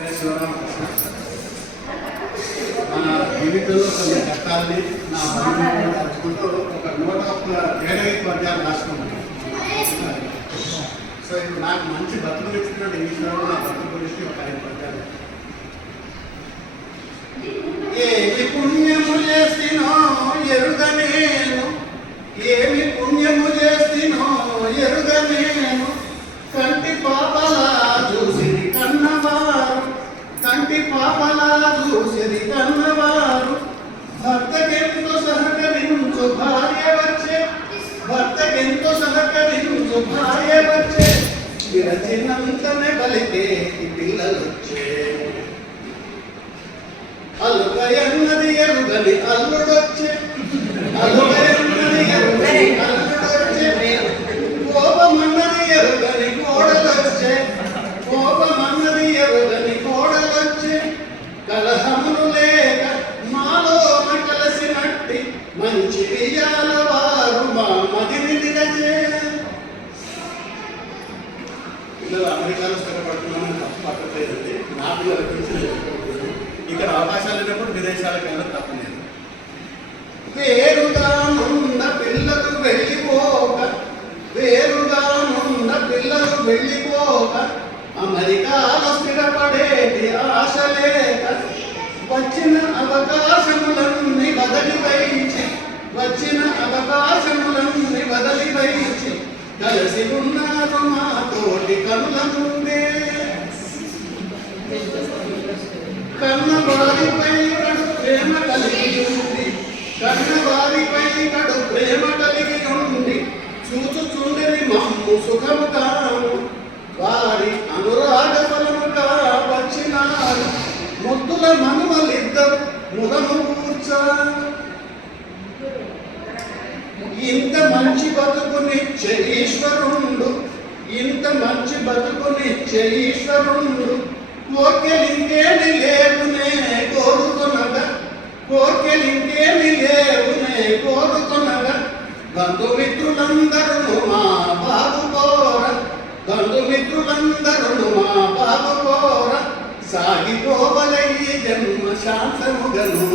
మన జీవితంలో కొన్ని కష్టాలని నా బతుకుని తలుచుకుంటూ ఒక 175 పద్యాలు రాసుకున్నాను. సో ఇప్పుడు నాకు మంచి బతుకులు ఇచ్చినట్టు ఈశ్వరుడు నా బతుకు గురించి ఒక 5 పద్యాలు. ఏమి పుణ్యము చేసినో ఎరుగనేను, ఏమి పుణ్యము చేసినో ఎరుగనేను, కంటి పాపలా చూసిది కన్నవారు, కంటి పాపలా చూసిది కన్నవారు, భర్తకెంతో సహకరించు భార్య వచ్చే, భర్తకెంతో సహకరించు భార్య వచ్చే, విరచినంతనే బలితే పిల్లలొచ్చే, అల్లుగయన్నది ఎరుగని అల్లుడొచ్చే, అల్లుగయన్నది ఎరుగని అల్లుడొచ్చే, కోపమన్నది ఎరుగని కోడలొచ్చే, కోపమన్నది ఎరుగని కోడలొచ్చే, కలహములు లేక మాలోన కలిసినట్టి మంచి విజయాల వారు మా మదిని నిలచే. పిల్లలు అమెరికాలో స్థిరపడుతున్నామని తప్పు పట్టలేదండి. నా పిల్లల గురించి ఇక్కడ అవకాశాలు లేనప్పుడు విదేశాలకు వెళ్ళడం తప్పలేదు. వేరుగానున్న పిల్లలు వెళ్ళిపోక, వేరుగానున్న పిల్లలు వెళ్ళిపోక, అమెరికాలో స్థిరపడేటి ఆశ లేక, వచ్చిన అవకాశములన్నీ వదలి వైచి, వచ్చిన అవకాశములన్నీ వదలి వైచి, కలిసి ఉన్నారు మా తోటి కనుల ముందే, కన్నవారిపై కడు ప్రేమ కలిగి ఉంది, కన్నవారిపై కడు ప్రేమ కలిగి ఉంది, చూచుచుండిరి మమ్ము సుఖముగాను, వారి అనురాగ ఫలముగా వచ్చినారు, ముద్దుల మనుమలిద్దరు ముఖము కూర్చా, ఇంత మంచి బతుకునిచ్చే ఈశ్వరుండు, ఇంత మంచి బతుకునిచ్చే ఈశ్వరుండు, కోర్కెలింకేమి లేవునే కోరుకొనగా, కోర్కెలింకేమి లేవునే కోరుకొనగా, బంధుమిత్రులందరూ మా బాబు కోర, బంధుమిత్రులందరూ మా బాబు కోర, సాగిపోవలయ్యి జన్మ శాంతముగను.